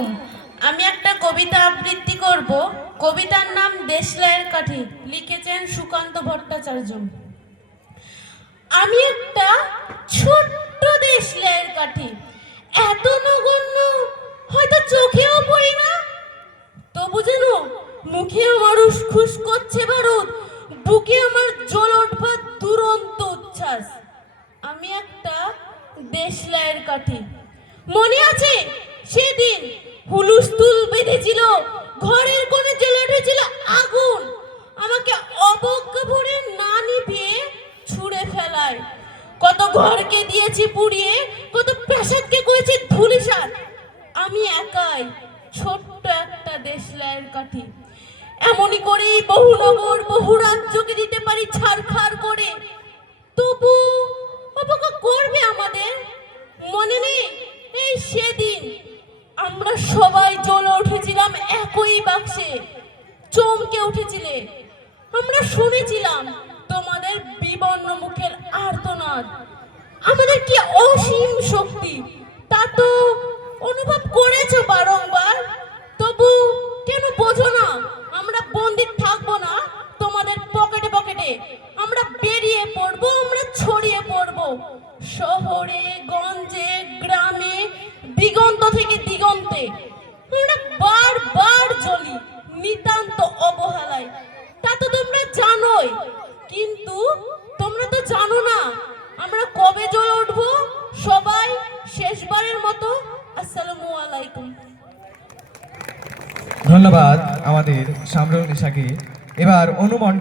আলাইকুম। আমি একটা কবিতা আবৃত্তি করব। কবিতার নাম দেশলাইয়ের কাঠি, লিখেছেন সুকান্ত ভট্টাচার্য। আমি একটা ছোট্ট দেশলাইয়ের কাঠি, এত নগণ্য হয়তো চোখেও পড়ি না, তবু যেন মুখে আমার উসখুস করছে বারুদ, বুকে আমার জ্বল ওঠবার দুরন্ত উচ্ছ্বাস। আমি একটা দেশলাইয়ের কাঠি। মনে আছে সেদিন হুলুস্থুল বেঁধেছিল, ঘরের কোণে জ্বলে উঠেছিল আগুন, আমাকে অবজ্ঞা ভরে না নিভিয়ে ছুঁড়ে ফেলায়। কত ঘরকে দিয়েছি পুড়িয়ে, কত প্রাসাদকে করেছি ধূলিসাৎ। আমি একাই ছোট্ট একটা দেশলাইয়ের কাঠি। এমনই করেই বহু নগর বহু রাজ্যকে দিতে পারি ছারখার করে, তবু অপেক্ষা করবে আমাদের। মনে নেই এই সেদিন আমরা সবাই জ্বলে উঠেছিলাম একই বাক্সে, চমকে উঠেছিলে। আমরা শুনেছিলাম তোমাদের বিবর্ণ মুখের আর্তনাদ। আমাদের কি অসীম শক্তি তা তো অনুভব করেছো বারংবার, তবু কেন বোঝো না আমরা বন্দী থাকবো না তোমাদের পকেটে পকেটে। আমরা বেরিয়ে পড়বো, আমরা ছড়িয়ে পড়বো শহরে গঞ্জে গ্রামে, দিগন্ত থেকে দিগন্তে। আমরা বারবার জ্বলি নিতান্ত অবহেলায়, তা তো তোমরা জানোই। কিন্তু তোমরা তো জানো না আমরা কবে জ্বলে উঠবো। সবাই শেষবারের মতো আসসালামু আলাইকুম। ধন্যবাদ আমাদের সামরুল নিশাকে। এবার অনুমণ্ডল